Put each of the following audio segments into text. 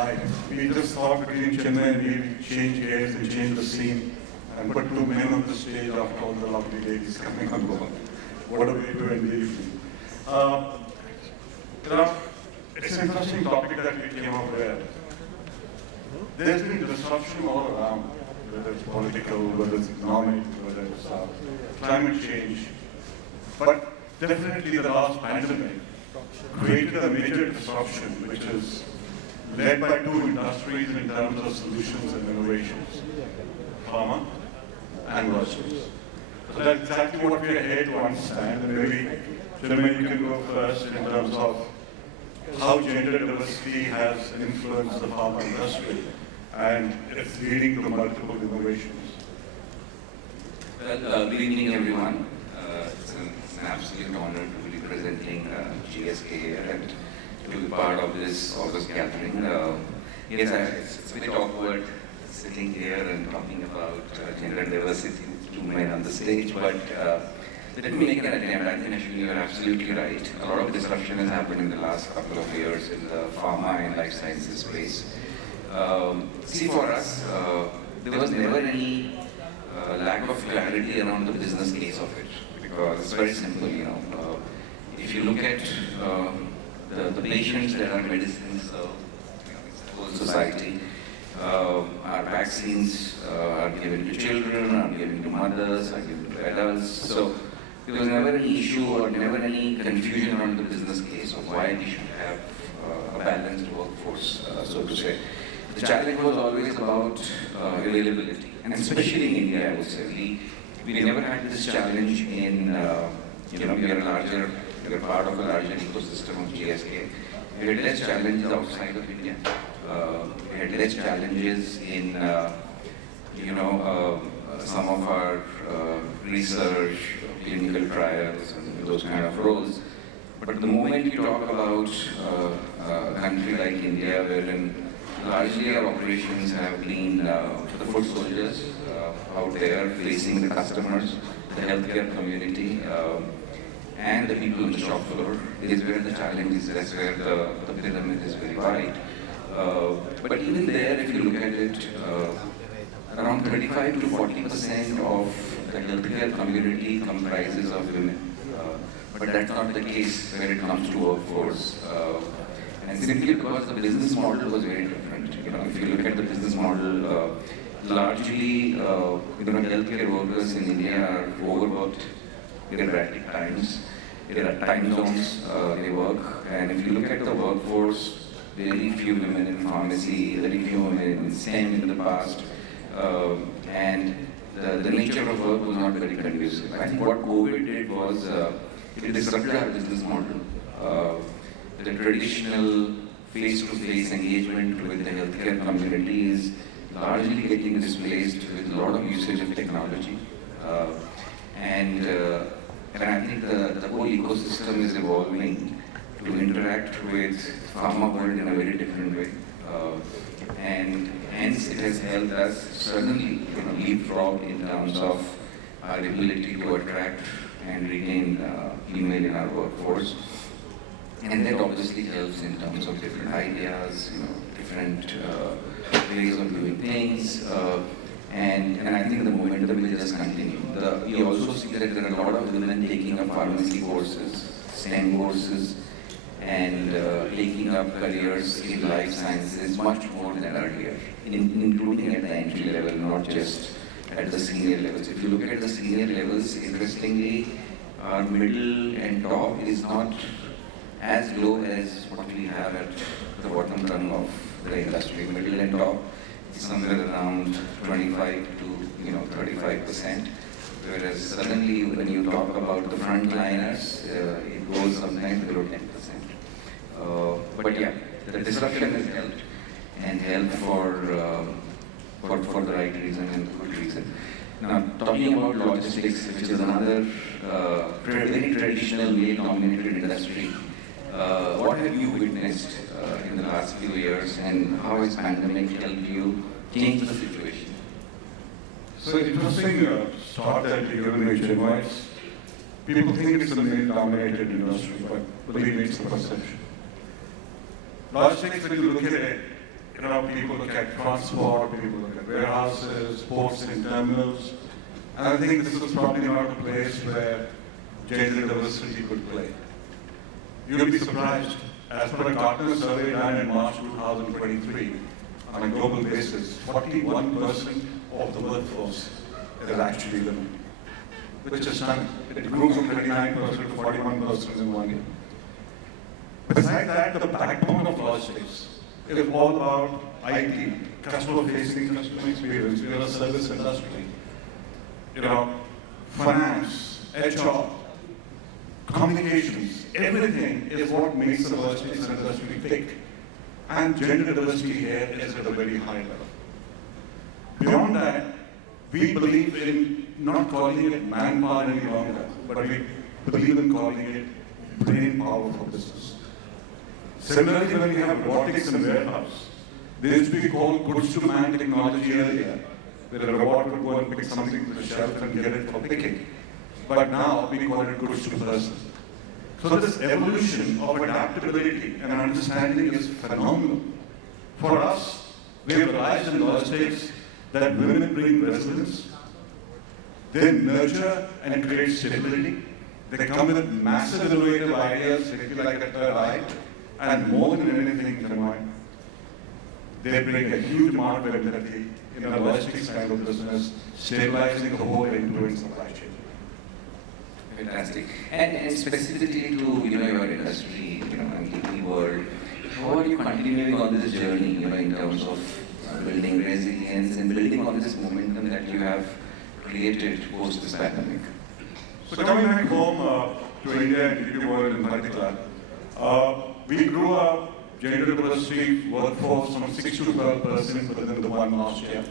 Hi. We just thought between Chinmay and me, we change gears and change the scene and put two men on the stage after all the lovely ladies coming on board. What do we do in the evening? It's an interesting topic that we came up with. There's been disruption all around, whether it's political, whether it's economic, whether it's climate change. But definitely the last pandemic created a major disruption, which is led by two industries in terms of solutions and innovations, pharma and logistics. So that's exactly what we are here to understand, and maybe, Chinmay, you can go first in terms of how gender diversity has influenced the pharma industry and it's leading to multiple innovations. Well, good evening, everyone. It's an absolute honor to be presenting GSK here and to be part of this August gathering. Yes, it's a bit awkward sitting here and talking about gender diversity with two men on the stage, but let me make an attempt. I think, Ashwani, you're absolutely right. A lot of disruption has happened in the last couple of years in the pharma and life sciences space. See, for us, there was never any lack of clarity around the business case of it, because it's very simple, if you look at the patients that our medicines serve, it's the whole society. Our vaccines are given to children, are given to mothers, are given to adults. So there was never any issue or never any confusion around the business case of why we should have a balanced workforce, so to say. The challenge was always about availability, and especially in India, I would say. We never had this challenge in, we are part of a larger ecosystem of GSK. We had less challenges outside of India. We had less challenges in, some of our research, clinical trials, and those kind of roles. But the moment you talk about a country like India, wherein largely our operations have been the foot soldiers out there facing the customers, the healthcare community, and the people on the shop floor, is where the challenge is, that's where the pyramid is very wide. But even there, if you look at it, around 35 to 40% of the healthcare community comprises of women. But that's not the case when it comes to workforce. And simply because the business model was very different. If you look at the business model, largely, healthcare workers in India are overworked in erratic times. There are time zones they work, and if you look at the workforce, very few women in pharmacy, very few women in STEM in the past, and the nature of work was not very conducive. I think what COVID did was it disrupted our business model. The traditional face-to-face engagement with the healthcare community is largely getting displaced with a lot of usage of technology. And I think the whole ecosystem is evolving to interact with pharma world in a very different way. And hence it has helped us certainly leapfrog in terms of our ability to attract and retain female in our workforce. And that obviously helps in terms of different ideas, different ways of doing things. And I think the momentum will just continue. We also see that there are a lot of women taking up pharmacy courses, STEM courses, and taking up careers in life sciences much more than earlier, including at the entry level, not just at the senior levels. If you look at the senior levels, interestingly, our middle and top is not as low as what we have at the bottom rung of the industry. Middle and top is somewhere around 25 to 35%. Whereas suddenly when you talk about the frontliners, it goes sometimes below 10%. But yeah, the disruption has helped, and helped for the right reason and the good reason. Now, talking about logistics, which is another very traditional male-dominated industry, what have you witnessed in the last few years, and how has pandemic helped you change the situation? So interesting thought that you given me, Chinmay. People think it's a male-dominated industry, but believe me, it's a perception. Logistics, when you look at it, People look at transport, people look at warehouses, ports and terminals. And I think this is probably not a place where gender diversity could play. You'll be surprised, as per a Gartner survey done in March 2023, on a global basis, 41% of the workforce is actually women, which is stunning. It grew from 39% to 41% in 1 year. Besides that, the backbone of logistics is all about IT, customer-facing customer experience. We are a service industry. Finance, HR, communications, everything is what makes the logistics industry tick. And gender diversity here is at a very high level. Beyond that, we believe in not calling it manpower any longer, but we believe in calling it brain power for business. Similarly, when we have robotics in the warehouse, there used to be called goods to man technology earlier, where a robot would go and pick something to the shelf and get it for picking. But now we call it goods to person. So this evolution of adaptability and understanding is phenomenal. For us, we have realized in logistics that women bring resilience, they nurture and create stability, they come with massive innovative ideas, they feel like a third eye, and more than anything combined, they bring a huge amount of empathy in a logistics kind of business, stabilizing the whole end-to-end supply chain. Fantastic. And specifically to your industry, and the world, how are you continuing on this journey, in terms of building resilience and building on this momentum that you have created post this pandemic? So coming back home to India and the world in particular, we grew our gender diversity workforce from 6 to 12% within the 1 last year.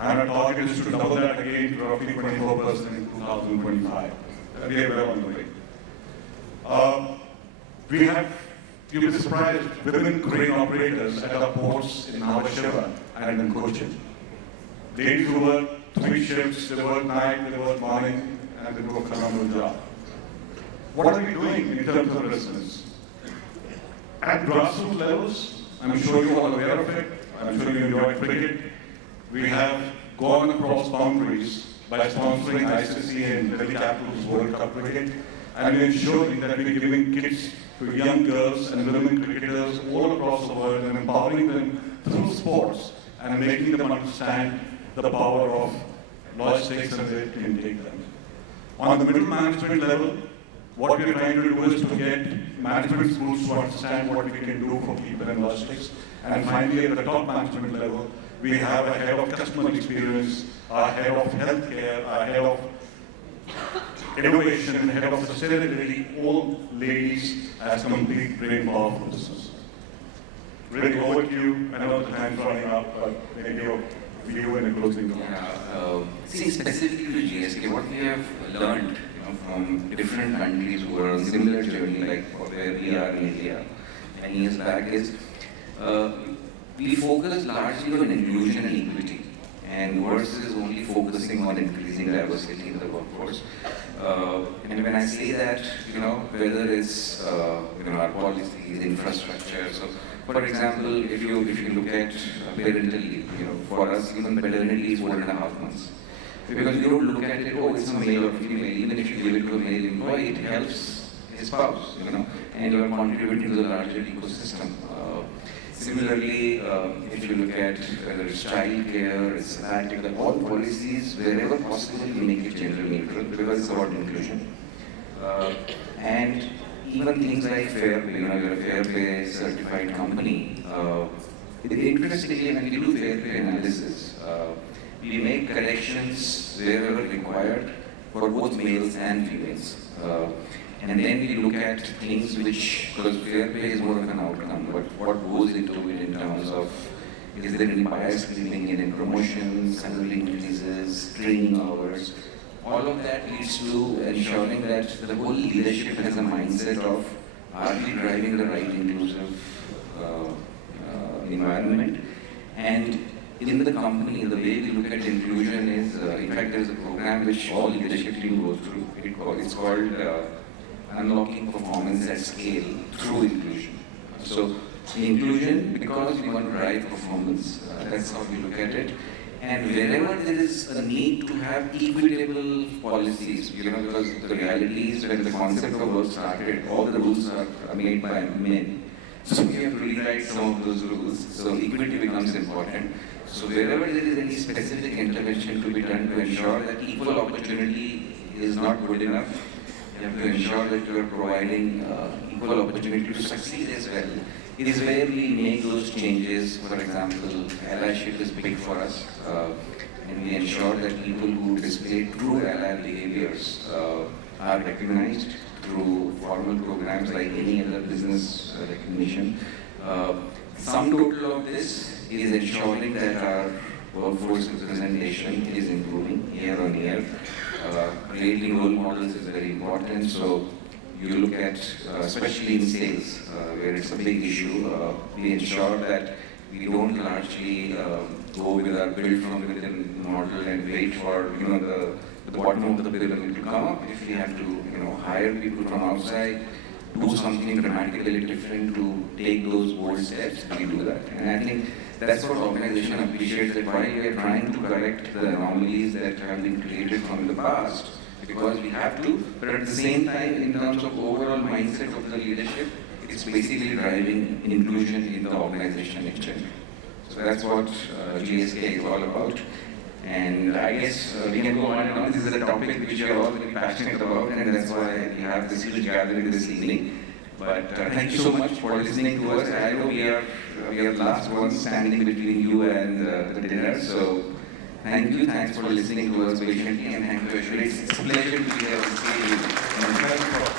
And our target is to double that again to roughly 24% in 2025. We are well on the way. You'll be surprised, women crane operators at our ports in Shiva and in Cochin. Ladies who work 3 shifts, they work night, they work morning, and they do a phenomenal job. What are we doing in terms of resilience? At grassroots levels, I'm sure you're all aware of it, I'm sure you enjoy cricket, we have gone across boundaries by sponsoring ICC and Delhi Capital's World Cup cricket, and we're ensuring that we're giving kits to young girls and women cricketers all across the world and empowering them through sports and making them understand the power of logistics and where it can take them. On the middle management level, what we're trying to do is to get management schools to understand what we can do for people in logistics. And finally, at the top management level, we have a head of customer experience, a head of healthcare, a head of innovation, head of sustainability, all ladies as complete brain power for business. Really over to you. I know the time's running out, but maybe your view and a closing comment. See, specifically to GSK, what we have learned from different countries who are on similar journey like where we are in India many years back is we focus largely on inclusion and equity, and versus only focusing on increasing diversity in the workforce. And when I say that, whether it's our policies, infrastructure. So, for example, if you look at parental leave, for us even paternity is 1.5 months. Because you don't look at it, oh, it's a male or female. Even if you give it to a male employee, it helps his spouse, and you are contributing to the larger ecosystem. Similarly, if you look at whether it's child care, it's sabbatical, all policies, wherever possible, we make it gender neutral because it's about inclusion. And even things like fair pay, you're a fair pay certified company. Interestingly, when we do fair pay analysis, we make corrections wherever required for both males and females. And then we look at things which, because fair pay is more of an outcome, but what goes into it in terms of, is there any bias creeping in promotions, salary increases, training hours, all of that leads to ensuring that the whole leadership has a mindset of, are we driving the right inclusive environment? And in the company, the way we look at inclusion is, in fact, there is a program which all leadership team goes through. It's called Unlocking Performance at Scale Through Inclusion. So inclusion because we want to drive performance. That's how we look at it. And wherever there is a need to have equitable policies, because the reality is when the concept of work started, all the rules are made by men. So we have to rewrite some of those rules. So equity becomes important. So wherever there is any specific intervention to be done to ensure that equal opportunity is not good enough, you have to ensure that you are providing equal opportunity to succeed as well. It is where we make those changes. For example, allyship is big for us, and we ensure that people who display true ally behaviors are recognized through formal programs like any other business recognition. Sum total of this is ensuring that our workforce representation is improving year on year. Creating role models is very important. So you look at, especially in sales, where it's a big issue, we ensure that we don't largely go with our build from within model and wait for the bottom of the pyramid to come up. If we have to hire people from outside, do something dramatically different to take those bold steps, we do that. And I think that's what organization appreciates, that while we are trying to correct the anomalies that have been created from the past, because we have to, but at the same time, in terms of overall mindset of the leadership, it's basically driving inclusion in the organization itself. So that's what GSK is all about. And I guess we can go on and on. This is a topic which we are all very passionate about, and that's why we have this huge gathering this evening. But thank you so much for listening to us. I know we are the last ones standing between you and the dinner. So thank you. Thanks for listening to us patiently, and thank you, Ashwani. It's a pleasure to be here on stage with you.